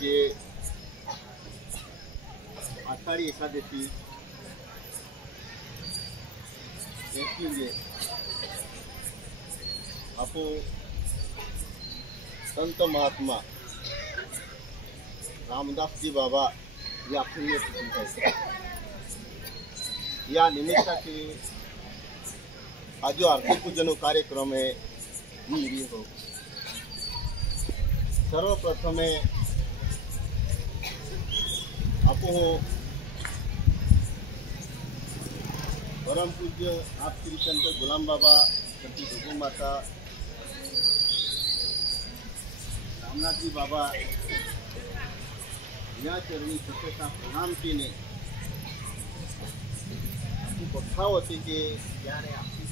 जे आषाढी एकादशी म्हणजे आपण संत महात्मा रामदास जी बाबा या पुण्यतिथि या निमित्ताने आज जो आरती पूजन कार्यक्रम है हो सर्वप्रथम आपण परम पूज्य आप श्री संत गुलाम बाबा संत जोगो माता रामनाथ जी बाबा या चरणी सत्यता प्रणाम कीने कथा होती कि त्यारे आपली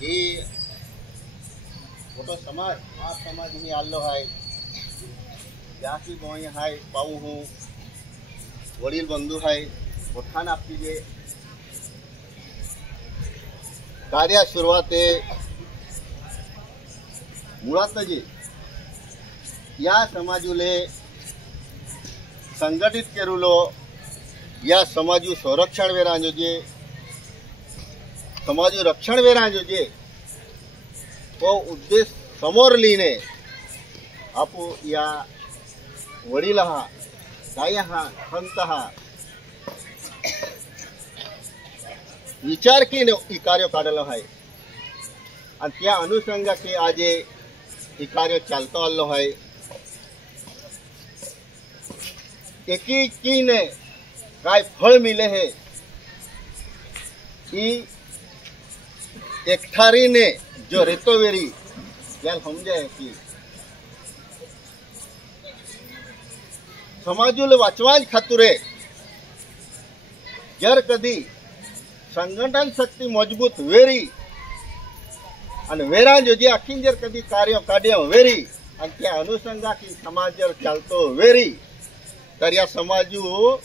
हे मोठो समाज आ समाज मी आलो है त्याची बोई है पाऊ हूँ वडील बंधू है मोठान आपली जे कार्य सुरुवात मुळात जे या समाजुले संघटित करूलो या समाजू संरक्षण वेरांजो जे समाजू रक्षण वेरांजो जे तो उद्देश समोर लीने आपू या वडील हा दाय हा संत हा विचार की ई कार्य काढलो है आणि त्या अनुषंगाने आज ई कार्य चालतो आलो है एकी ने काय फल मिले है एकठारी ने जो रेतोवेरी याल समझे है कि समाजुल वाचवाज खातुरे जर कदी संघटन शक्ति मजबूत वेरी आणि वेरा जो जे आखी जर कदी कार्य काढ्या वेरी आणि त्या अनुषंगा की समाज जर चालतो वेरी तर या समाजू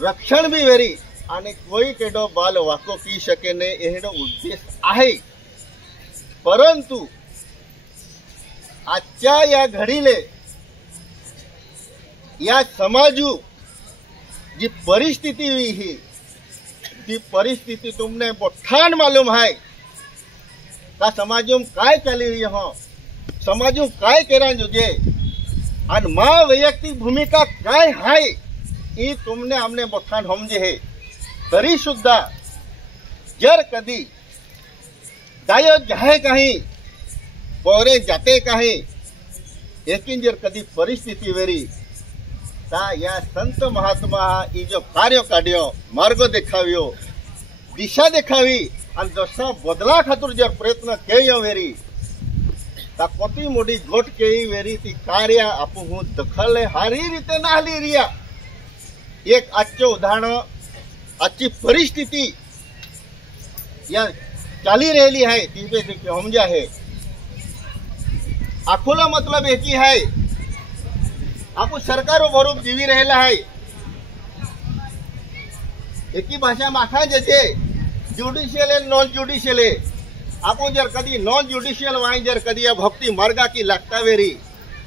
रक्षण भी वेरी आणि कोई केडो बाल वाको की शके ने एडो उद्देश आहे। परंतु आजच्या या घडीले या समाजू जी परिस्थिति हुई है ती परिस्थिति तुमने बोठान मालूम है का समाजों काय चली रही हो समाजों काय करा जुजे और माँ वैयक्तिक भूमिका काय है ये तुमने हमने बोठान समझे है तरी सुद्धा जर कदी दायो जाहे कहीं पोरे जाते कहीं लेकिन जर कदी परिस्थिति वेरी ता या संत महात्मा ई जो कार्य काढ्यो मार्ग देखाव्यो दिशा देखावी आणि जसा बदला खातर जर प्रयत्न केयो वेरी ता कोती मोठी गोट केई वेरी ती कार्य आपू दखल हारी रीते ना हली रिया एक आजचो उदाहरण आजची परिस्थिति या चाली रहेली है ती पे समझा है आखोला मतलब एक ही है आप सरकारों भरूप जीवी रहेला है एक ही भाषा माखा जैसे जुडिशियल है नॉन जुडिशियल है आप जर कदी नॉन जुडिशियल वाई जर कदी या भक्ति मार्गा की लगता वेरी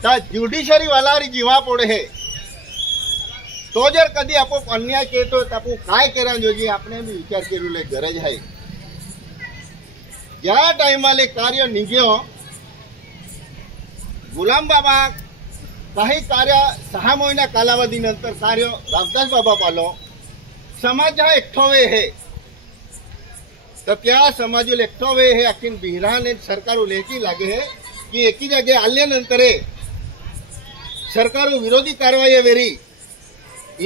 ता जुडिशरी वाला जीवा पड़े है तो जर कदी आप अन्याय के तो आपू काय करा जो जी आपने भी विचार करूले गरज है ज्या टाइमाले कार्य निघ्यो गुलाम बाबा काही कार्य 6 महिना कालावधी नंतर कार्य रामदास बाबा पालो समाज हा एकठोवे है तो त्या समाजूल एकठोवे है आखिन बिहार सरकार लेखी लागे है कि एकी जागे आल्यानंतर सरकार विरोधी कारवाई वेरी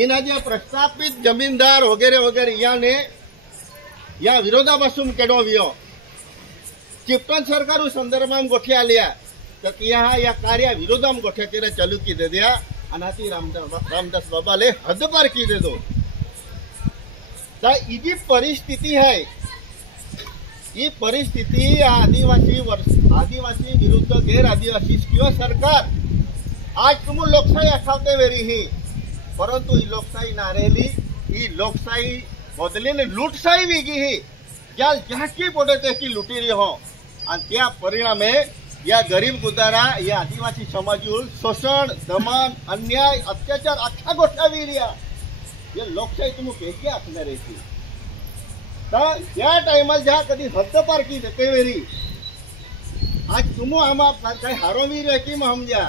इना जे प्रस्थापित जमीनदार वगैरे वगैरे याने या विरोधापासून केडवियो चिपटन सरकार संदर्भात गोठी आलिया तर या कार्य विरोधाम गोठ्या केरा चालू की दे दिया अनाती रामदास बाबा ले हदपार की दे दो ता इजी परिस्थिति है ये परिस्थिति आदिवासी विरुद्ध गैर आदिवासी क्यों सरकार आज तुम लोकशाही अखावते वेरी ही परंतु ये लोकशाही ना रहेली ये लोकशाही बदले ने लूटशाही भी गई ही क्या जहाँ की पोटे की लुटी रही हो और त्या परिणामे या गरीब गुदारा या आदिवासी समाजूल शोषण दमन अन्याय अत्याचार आख्या गोठ्यावी रिया ये लोकशाही तुम कैसे आखणार रहती तर या टाइमल ज्या कधी हद्दपार की देते वेरी आज तुम आमा काय हारोवी रहती हमजा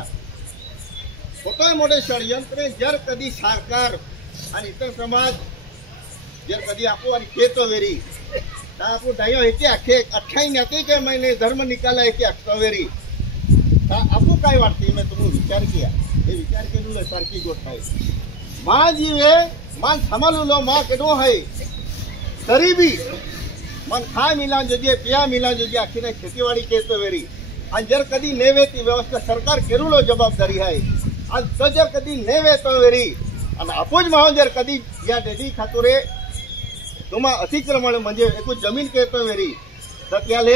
मोठे मोठे षडयंत्र जर कधी सरकार आणि इतर समाज जर कधी आपो आणि केतो वेरी तर आपो डायो हेचे आखे 28 के महीने धर्म निकाला है कि अक्टोबरी आपको काय वाटते मैं तुम्हें विचार किया ये विचार के सारखी गोष्ट है माँ जीवे मन संभालू लो माँ केडो है तरी भी मन खा मिला जोजे पिया मिला जोजे आखी ने खेतीवाड़ी केतो वेरी आणि जर कधी नेवे ती व्यवस्था सरकार केरूलो जबाबदारी है आज तो जर कधी नेवे तो वेरी आणि आपूज माहो जर कधी या डेली खातुरे तुम्हा अतिक्रमण म्हणजे एकूण जमीन केतो वेरी तर त्याले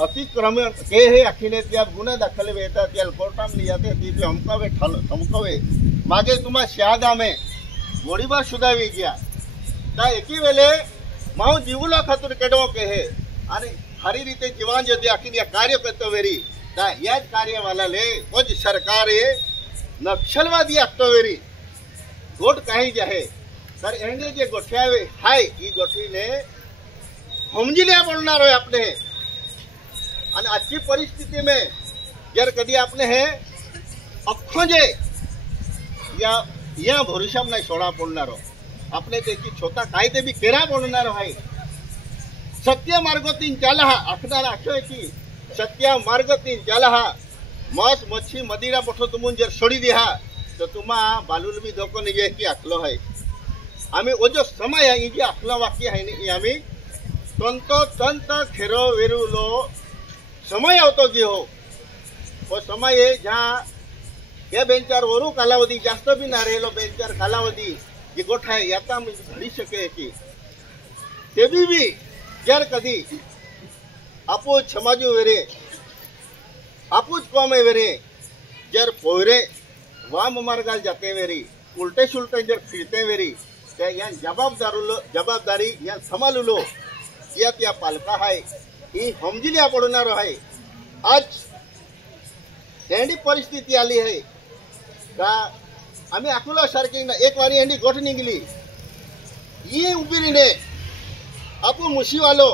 अतिक्रमण के हे अखिले त्या गुन्हा दाखल वेता त्या कोर्टाम ली जाते ती भी हमकावे थमकावे मागे तुम्हा शहादा में गोळीबार सुधावी गया ता एकी वेले माऊ जीवला खातर केडो के हे आणि हरी रीते जीवन जो आखिर या कार्य करतो वेरी ता याच कार्यवाला कुछ सरकारे नक्षलवादी अक्टोवेरी गोट काही जे आहे तर एंडे जे गोठ्यावे हाय ई गोठीने समजिल्या बोलणार आहे आपले आणि आजची परिस्थिती में जर कधी आपले हे अख्खो जे या भरोशा नाही सोडा बोलणार आपले त्याची छोटा काय ते बी केरा बोलणार आहे सत्य मार्गतीन चाला हा आखणार आख्यो की सत्य मार्गतीन चाला हा मांस मच्छी मदिरा पठो तुमून जर सोडी दिहा तर तुम्हा बालूल भी धोको निजे की आखलो है आम्ही वो जो समय है ये आखला वाक्य है नी आम्ही तंतो तंत खेरो वेरुलो समय होतो की हो वो समय है जहाँ या बेंचार वरू कालावधी जास्त भी ना रहेलो बेंचार कालावधी ये गोठा है याता घडी शके की ते भी जर कधी आपूज समाजू वेरे आपूज कौमे वेरे जर पोहरे वाम मार्गाल जाते वेरी उलटे सुलटे जर फिरते वेरी त्या या जबाबदारी या संभालुलो या त्या पालका है ही हमजिल्या पडणार आहे आज एंडी परिस्थिती आली है का आम्ही अकोला सारखी एक वारी एंडी गोठ निघली ये उबिरीने आपण मुशीवालो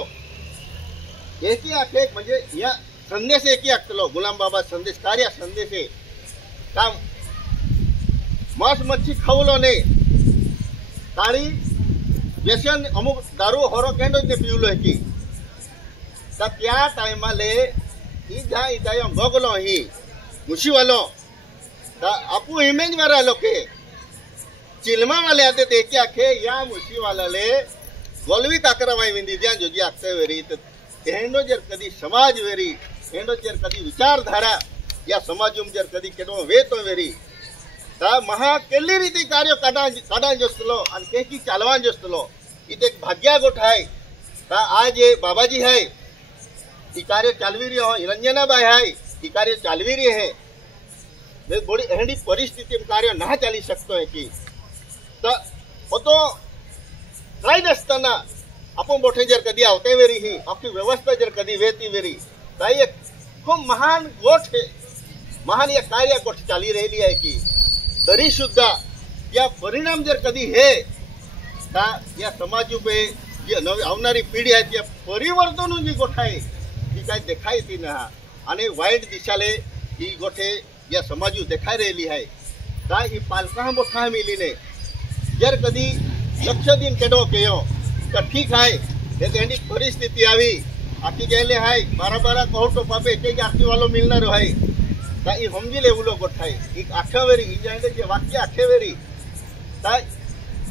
एकी आखे म्हणजे या संदेश एकी आखलो गुलाम बाबा संदेश कार्य संदेश है काम मांस मच्छी खावलो ने तारी व्यसन अमुक दारू हरो केंडो ने पीवलो है की तर त्या टाइमाले ई जा इदाय भोगलो ही मुशीवालो ता आपू इमेज मारा लोके चिलमा वाले आते ते की आखे या मुशीवालाले गोलवी ताकरावाई विंदी ज्या जोजी आखते वेरी हेंडो जर कधी समाज वेरी हेंडो जर कधी विचारधारा या समाजूम जर कधी केडो वेतो वेरी ता महा केल्ली रीती कार्य काढा जस्तलो आणि केकी चालवान जस्तलो इथे एक भाग्या गोठ आहे ता आज ये बाबाजी है ई कार्य चालवी रही हो रंजनाबाई है ई कार्य चालवी रही है बड़ी एंडी परिस्थिति में कार्य ना चाली सकतो है की तो काय नसताना आपण मोठे जर कधी आवते वेरी ही आपली व्यवस्था जर कधी वेती वेरी ताई एक खूप महान गोठ है महान या कार्य गोठ चाली रही है की तरी सुद्धा या परिणाम जर कधी है ता या समाजू पे जी आवनारी पिढी आहे त्या परिवर्तन जी गोठ आहे ती काय देखाई ती ना आणि वाईट दिशाले ही गोठे या समाजू देखाई रही है ता ही पालका मोठा मिलीने जर कधी लक्ष दिन केडो केयो तर ठीक है एंडी परिस्थिति आई आखी गेले है 12 करोड़ पापे एक आखी वालो मिलना है ता ई समझी ले उलो गोठाई एक आखेवेरी ई जाने जे वाक्य आखेवेरी ता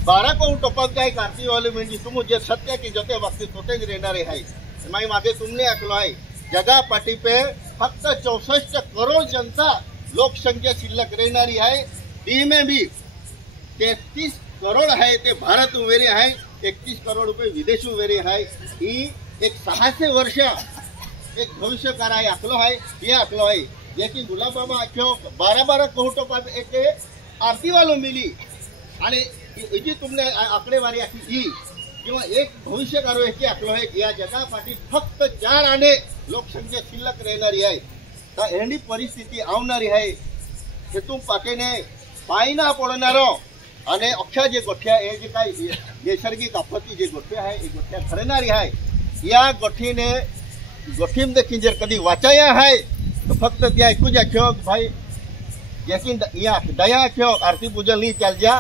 12 करोड़ टपाक जाय आखी वालो म्हणजे तुम जे सत्य की जते वक्त तोते रहनारे है माई मागे तुमने आखलो है जगह पार्टी पे फक्त 64 करोड़ जनता लोकसंख्या शिल्लक रहनारी है ती में भी 33 करोड़ है ते भारत वेरे है 31 करोड़ रुपये विदेश वेरे है ही एक 600 वर्ष एक भविष्य काराय आखलो है ये आखलो है ये कि गुलाब बाबा आख्यो 12 करोड़ पाप एक आरती वालों मिली आणि जी तुमने आकडेवारी आखी ही किंवा एक भविष्य कारो एक आखलो है या जगह पाठी फक्त 4 आने लोकसंख्या शिल्लक रहनारी है एनी परिस्थिति आवनारी है कि तुम पाके ने पाईना पड़नारो अने अख्या जे गोठिया ए जे काई नैसर्गिक आपत्ति जे गोठिया है ए गोठिया खरेनारी है या गोठी ने गोठीम देखी जर कदी वाचाया है तो फक्त त्या एकू जा क्यों भाई यकीन या दया क्यों आरती पूजन ली चल जा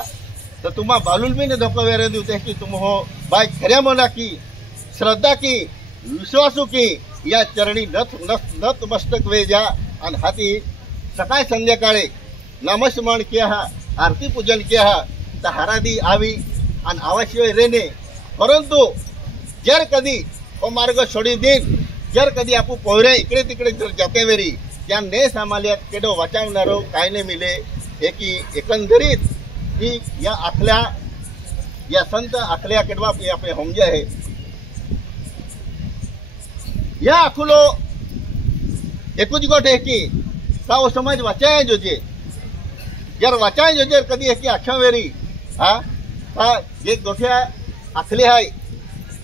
तो तुम्हा बालुल भी ने धोको वेरे दूते कि तुम हो भाई खऱ्या मना की श्रद्धा की विश्वासू की या चरणी नत मस्तक वे जा आणि हाती सकाळ संध्याकाळी नामस्मरण किया आरती पूजन किया तर हारादी आवी आणि आवाशिवाय रेने परंतु जर कधी ओ मार्ग सोडी दिन जर कधी आपू पोहरे इकडे तिकडे जर जाते वेरी त्या ने सामाल्यात केडो वाचावणारो काय ने मिले एकी एकंदरीत ही या आखल्या या संत आखल्या केडवा आपले होमजे है या आखुलो एकूच गोट है कि वो समाज वाचाया जोजे जर वाचाया जोजे कदी है कि आख्या वेरी हाँ जे गोठिया आखले है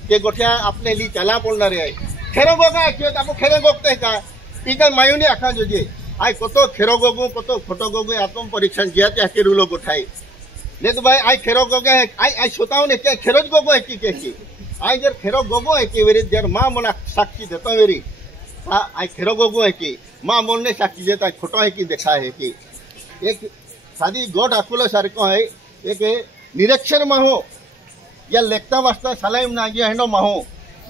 ते गोठिया अपने ली चला बोलणारे है खेरो गोगा आख्यो आपको खेरे गोगते का इका मायुनी आखा जोजे आई कोतो खेरो गोगु कोतो फोटो गोगु आत्म परीक्षण किया त्या के रूलो गोठाई ने तो भाई आई खेरो गोगा है आई सोताओ ने क्या खेरोज गोगो है कि आई जर खेरो गोगो है कि वेरी जर माँ मना साक्षी देता वेरी हाँ आई खेरो गोगो है कि माँ मोल ने साक्षी देता खोटो है कि देखा है कि एक साधी गोट आकुलो सारको है एक निरीक्षण माहो या लेखता वाचता सलाईम नागिया हेंडो माहो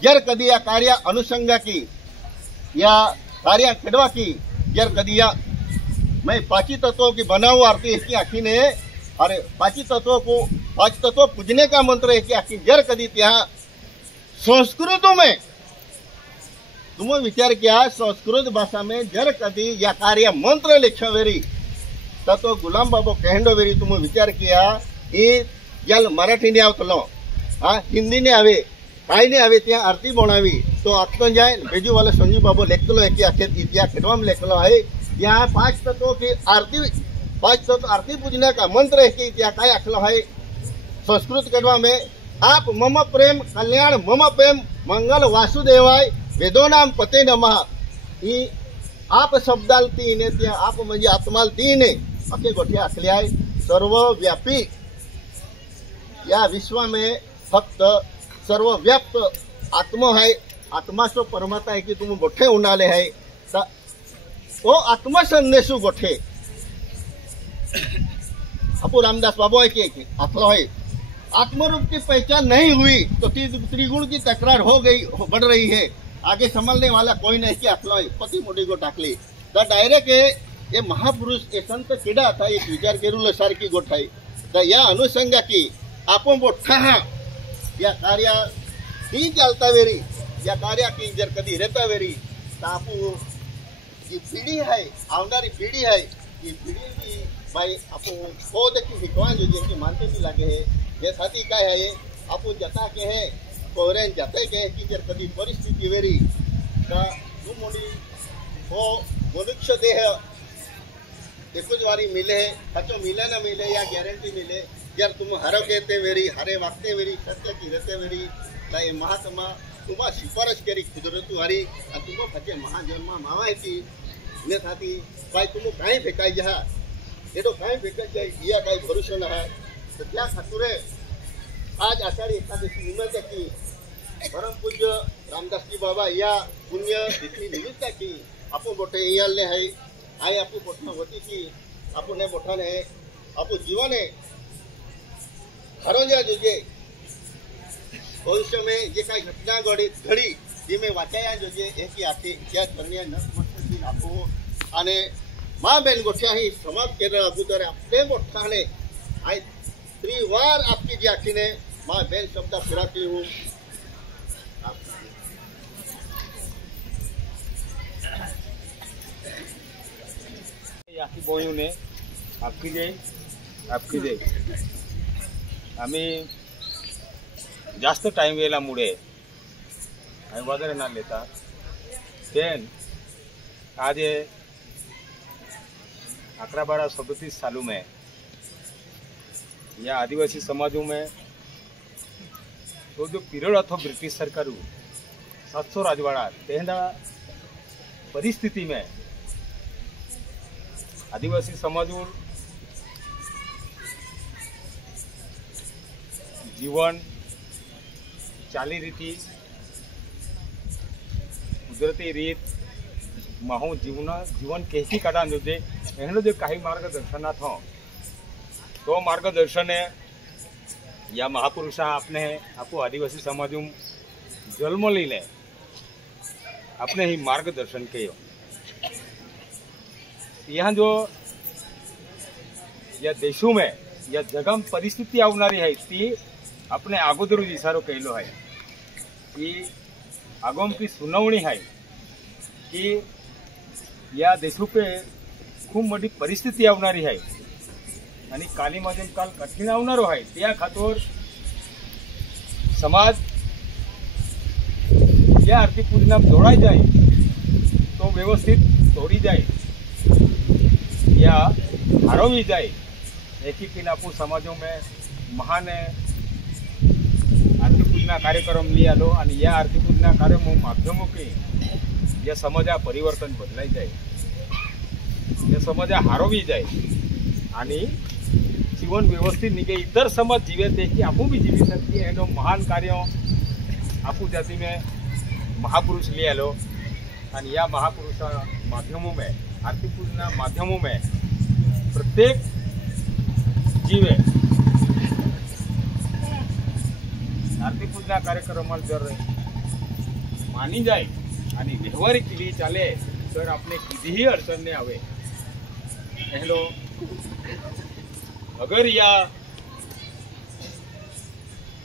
जर कदी या कार्य अनुसंगा की या कार्य केडवा की जर कदी या मैं पांची तत्वों की बनाऊ आरती इसकी आखी ने अरे पांच तत्व पूजने का मंत्र है कि आखिर जर कदी त्या संस्कृतों में तुम विचार किया संस्कृत भाषा में जर कदी या कार्य मंत्र लिखा वेरी तो गुलाम बाबू कहंडो वेरी तुम विचार किया ये जल मराठी ने आवतलो हाँ हिंदी ने आवे काई ने आवे त्या आरती बनावी तो आखतो जाए बेजू वाला संजीव बाबू लेखतलो है कि आखिर इतिहास खेडवा में लेखलो है यहाँ पांच तत्वों की आरती पूजने का मंत्र है कि क्या काय आखलो है संस्कृत कड़वा में आप मम प्रेम कल्याण मम प्रेम मंगल वासुदेवाय वेदो नाम पते नमः ई आप शब्दाल तीने त्या आप म्हणजे आत्माल तीने अके गोठिया आखल्या है सर्वव्यापी या विश्व में फक्त सर्वव्याप्त आत्मा है आत्मा सो परमात्मा है कि तुम गोठे उनाले है वो आत्मा संदेशु गोठे अपू रामदास बाबू है कि आत्मा है आत्मरूप की पहचान नहीं हुई तो त्रिगुण की तकरार हो गई बढ़ रही है आगे संभलने वाला कोई नहीं कि आत्मा है पति मोटी को टाकली तो डायरेक्ट ये महापुरुष ये संत केडा था एक विचार केरुल सारखी गोठाई तो या अनुसंगा की आपण मोठा या कार्य ही चालता वेरी या कार्य की जर कदी रहता वेरी तो आपू जी पीढ़ी है आवनारी पीढ़ी है ये पीढ़ी की भाई आपको खुद की शिकवा जो कि मानते भी लगे है ये साथी क्या है ये आपको जता के है कोरेन जते के है कि जर कदी परिस्थिति वेरी का मोड़ी हो मनुष्य देह एक वारी मिले है सचो मिले ना मिले या गारंटी मिले जर तुम हरो कहते वेरी हरे वागते वेरी सत्य की रहते वेरी ये महात्मा तुम सिफारिश करी कुदरतु हरी तुम फचे महाजन्म मावा की ने साथी भाई तुम कहीं फेंकाई जा ये तो कहीं फेंका जाए यह कहीं भरोसा न है तो क्या खातुरे आज आषाढ़ी एकादशी निमित्त की परम पूज्य रामदास जी बाबा या पुण्य तिथि निमित्त की आपू मोठे इयालने है आई आपू मोठा होती की आपू ने मोठा ने आपू जीवन है हरोजा जोजे भविष्य में जे काही घटना घडी जी में वाचाया जोजे एक आखी त्या चरणी नतमस्तक आपू आणि माँ बेन गोठिया ही समाप्त कर अगोदर आपले मोठाने आई 3 बार आपकी जी आखी ने माँ बेन शब्द फिराती हूँ आखी बोयू ने आपकी जे आम्ही जास्त टाइम गेल्यामुळे आम्ही वगैरे ना लेता तेन आज 11-12-37 सालों में या आदिवासी समाजों में तो जो पीरियड था ब्रिटिश सरकार 700 राजवाड़ा तेहना परिस्थिति में आदिवासी समाजूर जीवन चाली रीति कुदरती रीत माहू जीवन कैसी काढा जोजे एनो जो काही मार्गदर्शनात हो तो मार्गदर्शने या महापुरुषा आपने आपको आदिवासी समाज जन्म लीने अपने ही मार्गदर्शन किया यहाँ जो या देशों में या जगह परिस्थिति आवनारी है ती अपने आगोदर इशारो कहलो है कि आगम की सुनावणी है कि या देशों पे खूब मोटी परिस्थिति आवनारी है आणि काली माध्यम काल कठीण आवनारो आहे त्या खातर समाज या आर्थिक पूजना जोड़ाई जाए तो व्यवस्थित तोड़ी जाए या हरवी जाए एक आपू समाजों में महान आर्थिक पूजना कार्यक्रम लिया लो आणि या आर्थिक पूजना कार्यक्रम माध्यमों के या समाजा परिवर्तन बदलाई जाए या समाजा हरवी जाए आणि जीवन व्यवस्थित निघे इतर समाज जीवे थे कि आपू भी जीवी सकती है तो महान कार्यों आपू जाति में महापुरुष लिया लो आणि या महापुरुष माध्यमों में आर्थिक पूजना माध्यमों में प्रत्येक जीवे आर्थिक पूजना कार्यक्रम जर मानी जाए आणि व्यवहारी केली चाले तर आपने कितीही अडचण नाही आवे हेलो अगर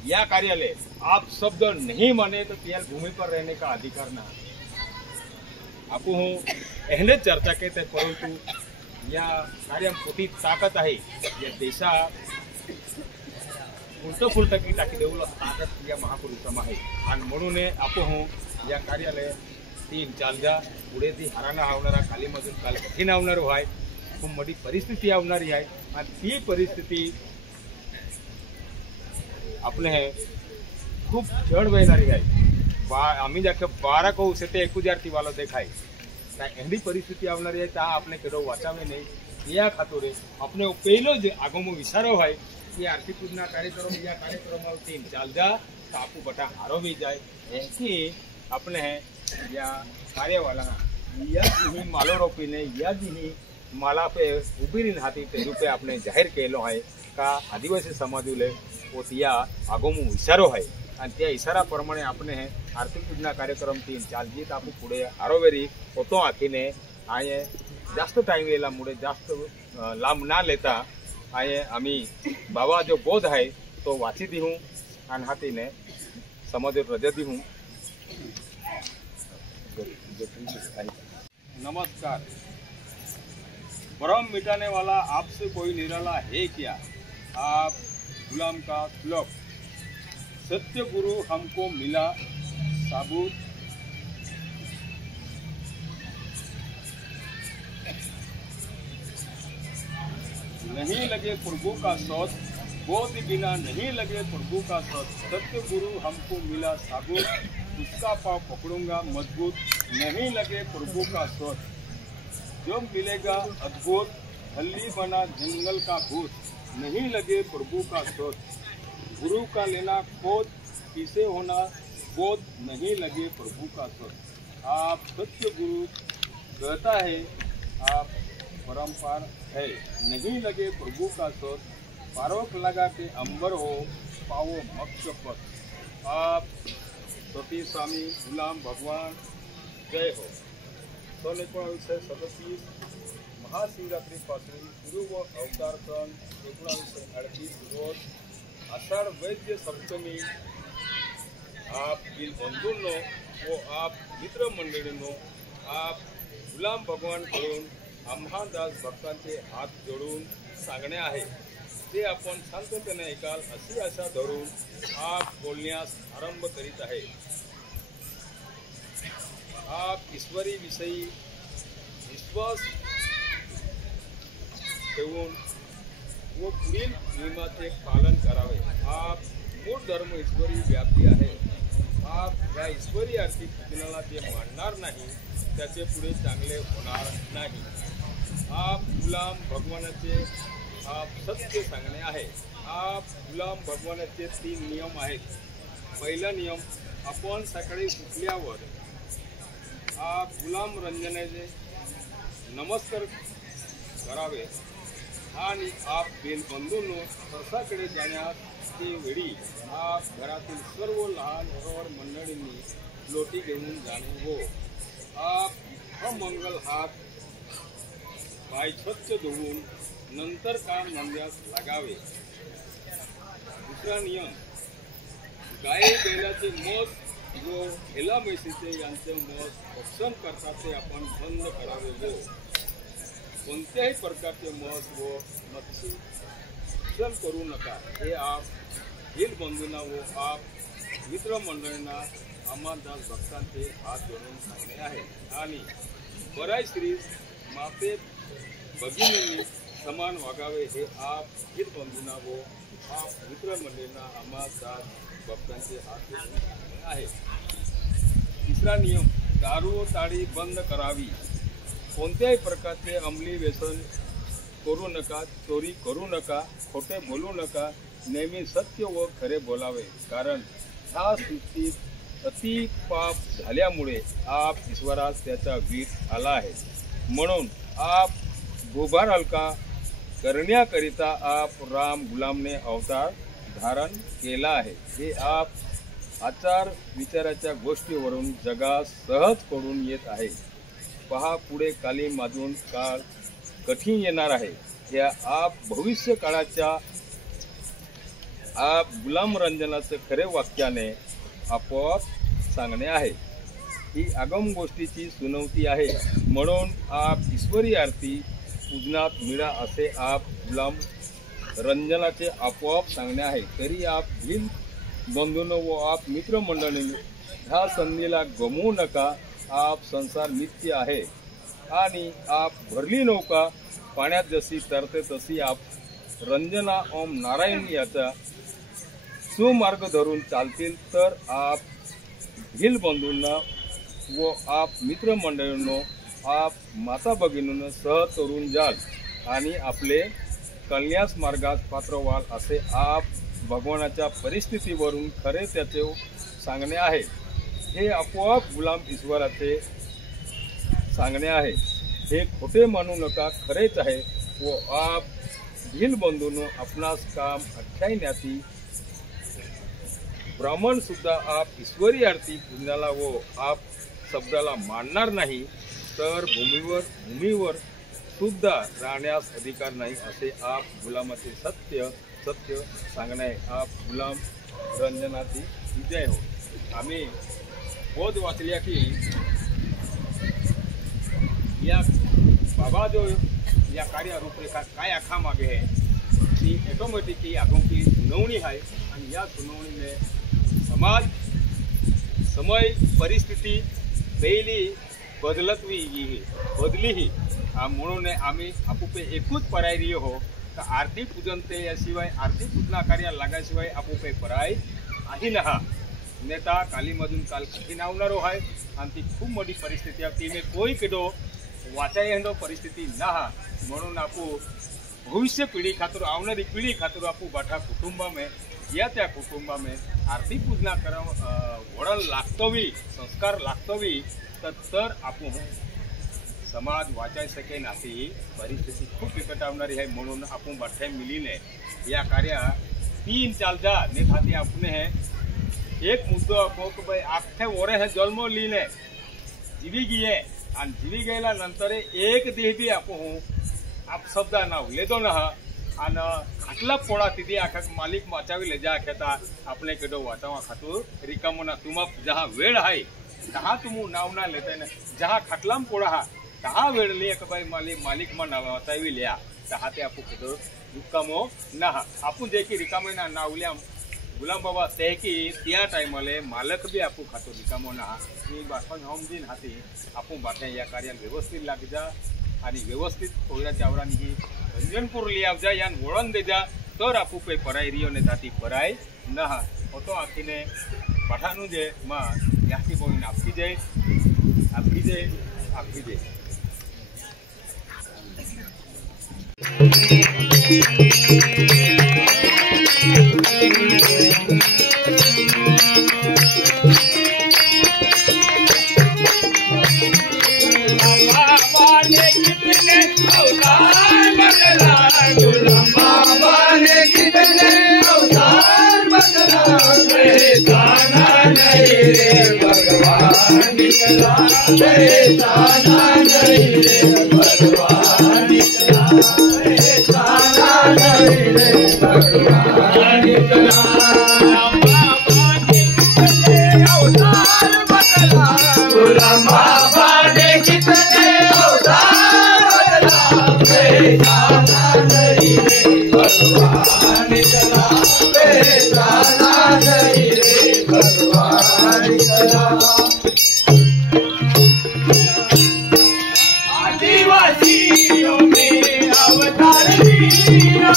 या कार्यालय आप शब्द नहीं माने तो त्याल भूमि पर रहने का अधिकार ना आपू हूँ एहने चर्चा कहते परंतु या कार्य मोठी ताकद आहे या देशा उलट फुलट की टाकी देऊ ताकद या महापुरुषमा आहे आणि म्हणून आपू हूँ या कार्यालय तीन चालजा पुढे ती हराना आवणारा कालीमधून काल कठीण आवणार आहे खूप मोठी परिस्थिती आवणारी आहे आणि ती परिस्थिती आपले खूप जड वहनारी आहे आम्ही जाके 12 को से 1000 वाला देखाय एवढी परिस्थिती आवणारी आहे त्या आपने केडो वाचावे नाही या खातोरे अपने पहलो जो आगमो विचारो है कि आर्थिक पूजना कार्यक्रम या कार्यक्रम तीन चाल जा तो आपको बटा हारो भी जाए ऐसी अपने या कार्यवाला या जी मालो रोपी ने या जी माला पे उभी रही हाथी तेजू पे आपने जाहिर केलो है का आदिवासी समाजुले वो त्या आगमो विचारो है आणि त्या इशाराप्रमाणे आपण आर्थिक पूजना कार्यक्रम तीन चालजीत आपण पुढे आरोवेरी होतो आखीने आये जास्त टाइम वेला मुळे जास्त लांब ना लेता आये आम्ही बाबा जो बोध है तो वाची दी हूँ आणि हाथीने समाज रजा दी हूँ। नमस्कार। भ्रम मिटाने वाला आपसे कोई निराला है क्या? आप गुलाम का श्लोक। सत्य गुरु हमको मिला साबुत नहीं लगे प्रभु का शोध बोध बिना नहीं लगे प्रभु का शोध। सत्य गुरु हमको मिला साबुत उसका पाँव पकड़ूंगा मजबूत नहीं लगे प्रभु का शोध। जो मिलेगा अद्भुत हल्ली बना जंगल का भूत नहीं लगे प्रभु का शोध। गुरु का लेना खोज किसे होना बोध नहीं लगे प्रभु का शोध। आप सत्य गुरु कहता है आप परम्पार है नहीं लगे प्रभु का शोध। पारोक लगा के अंबर हो पाओ मोक्ष पथ। आप सती स्वामी गुलाम भगवान जय हो। 1937 महाशिवरात्री पासून सुरू व अवतार सन 1938 रोज आषाढ़ वैद्य सप्तमी आप बिल बंधूंनो व आप मित्र मंडळींनो आप गुलाम भगवान कडून आम्हा दास भक्तांचे हात जोडून सांगणे आहे ते आपण शांततेने ऐकाल अशी आशा धरून आप बोलण्यास आरंभ करीत आहे। आप ईश्वरी विषयी विश्वास ठेवून व पुढील नियमाचे पालन करावे। आप मूळ धर्म ईश्वरी व्याप्ती आहे। आप या ईश्वरी आर्थिक पूजनाला जे मानणार नाही त्याचे पुढे चांगले होणार नाही। आप गुलाम भगवानाचे आप सत्य सांगणे आहे। आप गुलाम भगवानाचे 3 नियम आहेत। पहिला नियम, आपण सकाळी उठल्यावर आप गुलाम रंजनाचे नमस्कार करावे आणि आप बेलबंधूंनो सरसाकडे जाण्याचे वेळी आप घरातील सर्व लहान थोर मंडळींनी लोटी घेऊन जाणे हो। आप अमंगल हात पाय स्वच्छ धुवून नंतर काम धंद्यास लागावे। दुसरा नियम, गाय बैलाचे मस व हेला म्हैसीचे यांचे मस भक्षण करतात ते आपण बंद करावे हो। कोणत्याही प्रकारचे मस व मत्स्य भक्षण करू नका हे आप हिल बंधूंना व आप मित्रमंडळींना अमादास भक्तांचे हात जोडून सांगणे आहे। आणि बराय श्री माते भगिनींनी समान वागावे हे आप हिल बंधूंना व आप मित्रमंडळींना अमादास भक्तांचे हात जोडून सांगणे आहे। तिसरा नियम, दारू ताडी बंद करावी। कोणत्याही प्रकारचे अंमली व्यसन करू नका, चोरी करू नका, खोटे बोलू नका, नेहमी सत्य व खरे बोलावे, कारण ह्या सृष्टीत अति पाप झाल्यामुळे आप ईश्वरास त्याचा वीट आला आहे। म्हणून आप भूभार हलका करण्याकरिता आप राम गुलामने अवतार धारण केला आहे। हे आप आचार विचाराच्या गोष्टीवरून जगास सहज पडून येत आहे। पहा, पुढे काली माजून काळ कठीण येणार आहे। या आप भविष्य काळाच्या आप गुलाम रंजनाचे खरे वाक्याने आपोआप सांगणे आहे। ही आगम गोष्टीची सुनवती आहे। म्हणून आप ईश्वरी आरती पूजनात मिळा असे आप गुलाम रंजनाचे आपोआप सांगणे आहे। तरी आप भील बंधूंनो व आप मित्रमंडळींनी ह्या संधीला गमवू नका। आप संसार नित्य आहे आणि आप भरली नौका पाण्यात जशी तरते तशी आप रंजना ओम नारायण याचा सुमार्ग धरून चालतील तर आप भील बंधूंना व आप मित्रमंडळींनो आप माता भगिनींनो सहज तरुण जाल आणि आपले कल्यास मार्गात पात्र व्हाल असे आप भगवानाच्या परिस्थितीवरून खरे त्याचे सांगणे आहे। हे आपोआप गुलाम ईश्वराचे सांगणे आहे। हे खोटे मानू नका, खरेच आहे। व आप भील बंधूंनो आपणास काम अठ्ठ्याण्यांती ब्राह्मण सुद्धा आप ईश्वरी आरती पूजनाला व आप शब्दाला मानणार नाही तर भूमीवर सुद्धा राहण्यास अधिकार नाही असे आप गुलामाचे सत्य सांगणे। आप गुलाम रंजनाची विजय हो। आम्ही बोध वाचल्या की या बाबा जो या कार्य रूपरेखा काय आखा मागे है ती ऑटोमॅटिक ही आगों की सुनावणी आहे आणि या सुनावणीने समाज समय परिस्थिती पहिली बदली ही म्हणून आम्ही आपुपे एकूच पर्याय हो का आरती पूजन ते याशिवाय आरती पूजना कार्य लागाशिवाय आपुपे पर्याय आहे ना। नेता कालीमधून काल कठीण आवणारो आहे आणि ती खूप मोठी परिस्थिती आहे। ती कोई केडो वाचाय हंडो परिस्थिती ना म्हणून आपू भविष्य पीढ़ी खातर आवनारी पीढ़ी खातर आपू बाठा कुटुंब में या त्या कुटुंबा में आरती पूजना कर वडण लागतोवी संस्कार लागतोवी तर आपू समाज वाचाय सके नाती परिस्थिती खूप बिकट आवणारी आहे। म्हणून आपण बाठ्या मिलीने या कार्य 3 चाल जा नेताती आपने है एक मुद्दो आपको कि भाई आखे ओरे है जन्म लीने जीवी गिये आणि जीवी गेला नंतर एक देह भी आपको आप शब्द ना लेदो ना आणि खाटला पोळा तिथे आखा मालिक वाचावी ले जा खेता आपले केडो वाचावा खातू रिकामोना तुमा जहा वेळ आहे तहा तुमू नाव ना लेते ना जहा खाटलाम पोळा हा तहा वेळ ले कि भाई मालिक मा नाव वाचावी लिया तहा ते आपको केडो रिकामो ना आपण जे की रिकामे ना नावल्या गुलाम बाबा ते की त्या टाइमले मालक भी आपको खातो रिकामो ना मी बाटण होम दिन हाती आपण बाटण्या या कार्यात व्यवस्थित लाग जा आणि व्यवस्थित कोयराच्या आवरानी ही रंजनपूर लिया जा यान वळण दे जा तर आपू पे पराई रियो ने जाती पराई ना होतो आखीने पठानु जे मा याकी बोईन आपकी जे आदिवासियों में अवतार लिया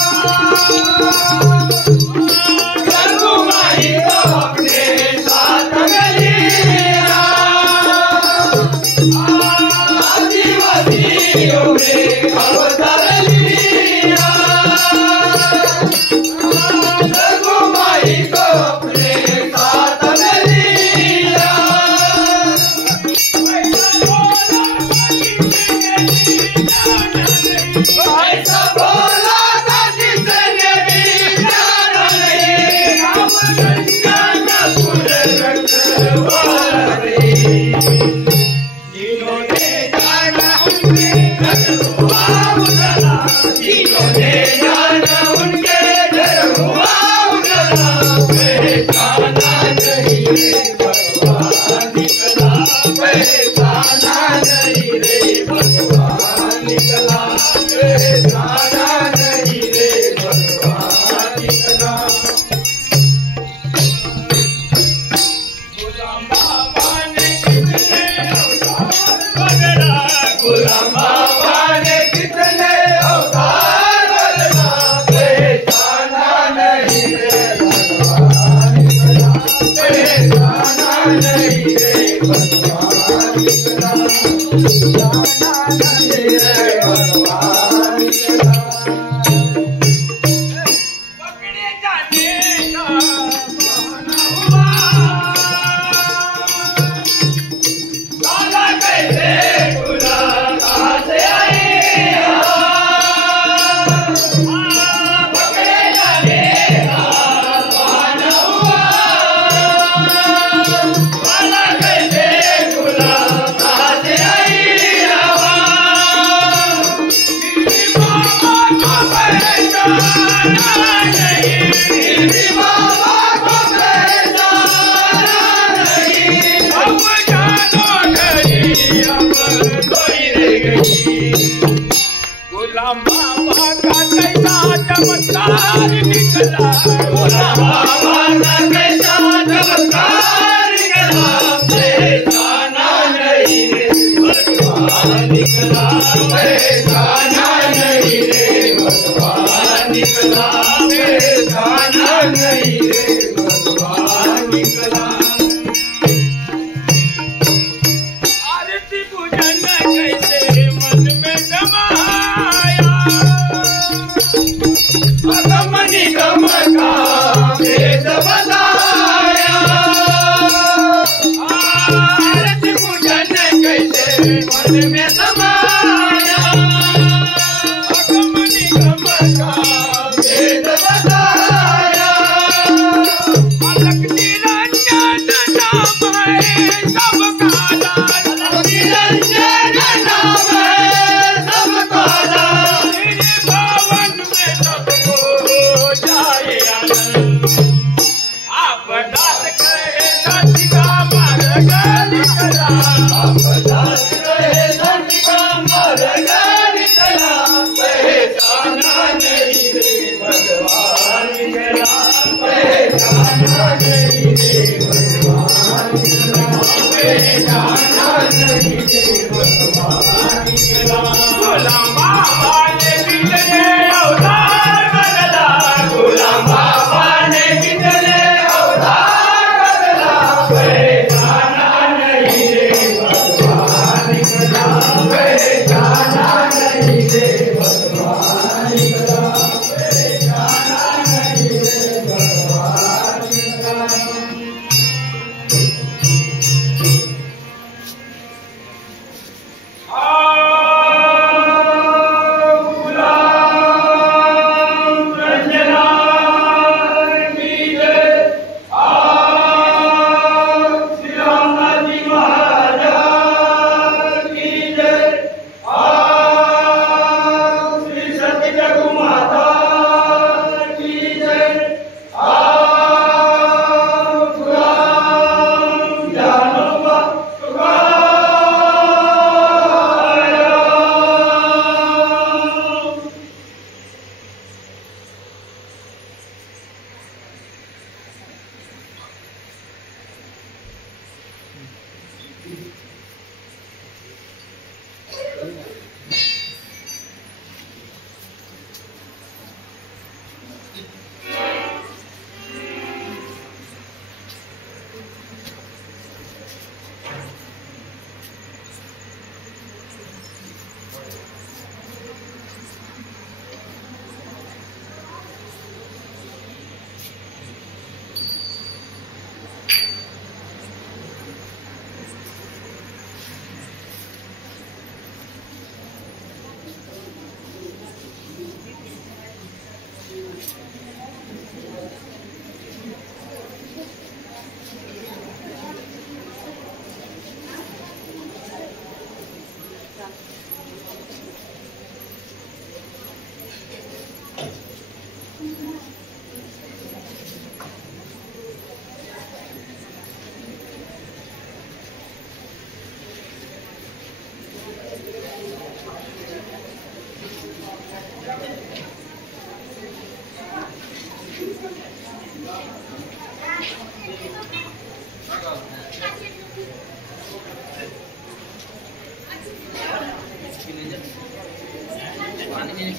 भगवान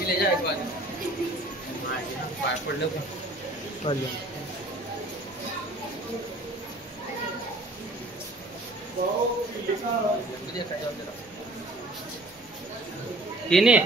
ले जाए एक बार पढ़ लो तिने